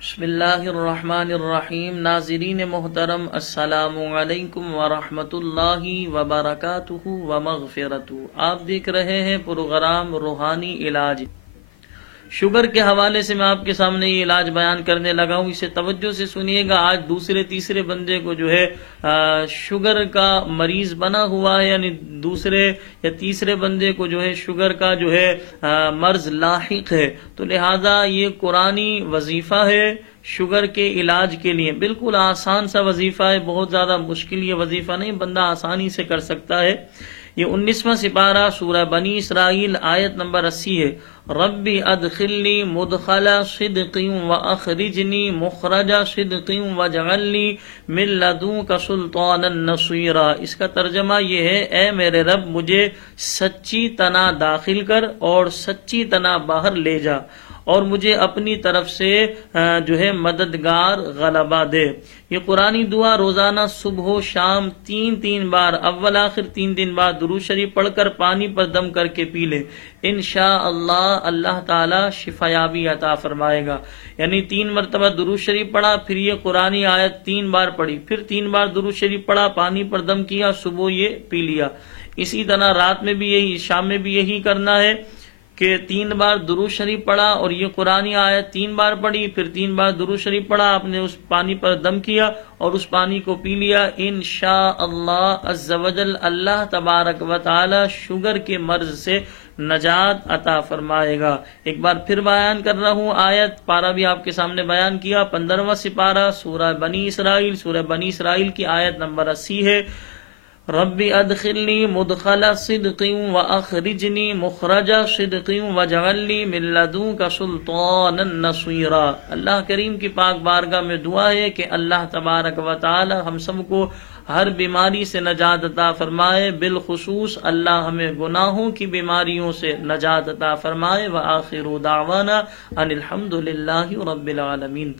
بسم اللہ الرحمن الرحیم۔ ناظرین محترم، السلام علیکم ورحمۃ اللہ وبرکاتہ ومغفرتہ۔ آپ دیکھ رہے ہیں پروگرام روحانی علاج۔ شوگر کے حوالے سے میں آپ کے سامنے یہ علاج بیان کرنے لگا ہوں، اسے توجہ سے سنیے گا۔ آج دوسرے تیسرے بندے کو جو ہے شوگر کا مریض بنا ہوا ہے، یعنی دوسرے یا تیسرے بندے کو جو ہے شوگر کا جو ہے مرض لاحق ہے، تو لہذا یہ قرآنی وظیفہ ہے شوگر کے علاج کے لیے۔ بالکل آسان سا وظیفہ ہے، بہت زیادہ مشکل یہ وظیفہ نہیں، بندہ آسانی سے کر سکتا ہے۔ یہ 19واں سپارہ سورہ بنی اسرائیل آیت نمبر 80 ہے۔ ربی ادخلنی مدخل صدق واخرجنی مخرج صدق واجعل لی من لدنک سلطانا نصیرا۔ اس کا ترجمہ یہ ہے، اے میرے رب مجھے سچی طرح داخل کر اور سچی طرح باہر لے جا، اور مجھے اپنی طرف سے جو ہے مددگار غلبہ دے۔ یہ قرآنی دعا روزانہ صبح و شام تین بار، اول آخر 3 دن بعد درود شریف پڑھ کر پانی پر دم کر کے پی لے، انشاءاللہ اللہ تعالی شفایابی عطا فرمائے گا۔ یعنی 3 مرتبہ درود شریف پڑھا، پھر یہ قرآنی آیت 3 بار پڑھی، پھر 3 بار درود شریف پڑھا، پانی پر دم کیا، صبح یہ پی لیا۔ اسی طرح رات میں بھی یہی، شام میں بھی یہی کرنا ہے کہ 3 بار درود شریف پڑھا اور یہ قرآنی آیت 3 بار پڑھی، پھر 3 بار درود شریف پڑھا، آپ نے اس پانی پر دم کیا اور اس پانی کو پی لیا۔ انشاءاللہ عز و جل اللہ تبارک و تعالی شوگر کے مرض سے نجات عطا فرمائے گا۔ ایک بار پھر بیان کر رہا ہوں، آیت پارہ بھی آپ کے سامنے بیان کیا، 15واں سپارہ سورہ بنی اسرائیل کی آیت نمبر 80 ہے۔ ربی ادخلنی مدخل صدق واخرجنی مخرج صدق واجعل لی من لدنک سلطانا نصیرا۔ اللہ کریم کی پاک بارگاہ میں دعا ہے کہ اللہ تبارک و تعالی ہم سب کو ہر بیماری سے نجات عطا فرمائے، بالخصوص اللہ ہمیں گناہوں کی بیماریوں سے نجات عطا فرمائے۔ وآخر دعوانا ان الحمد للہ رب العالمین۔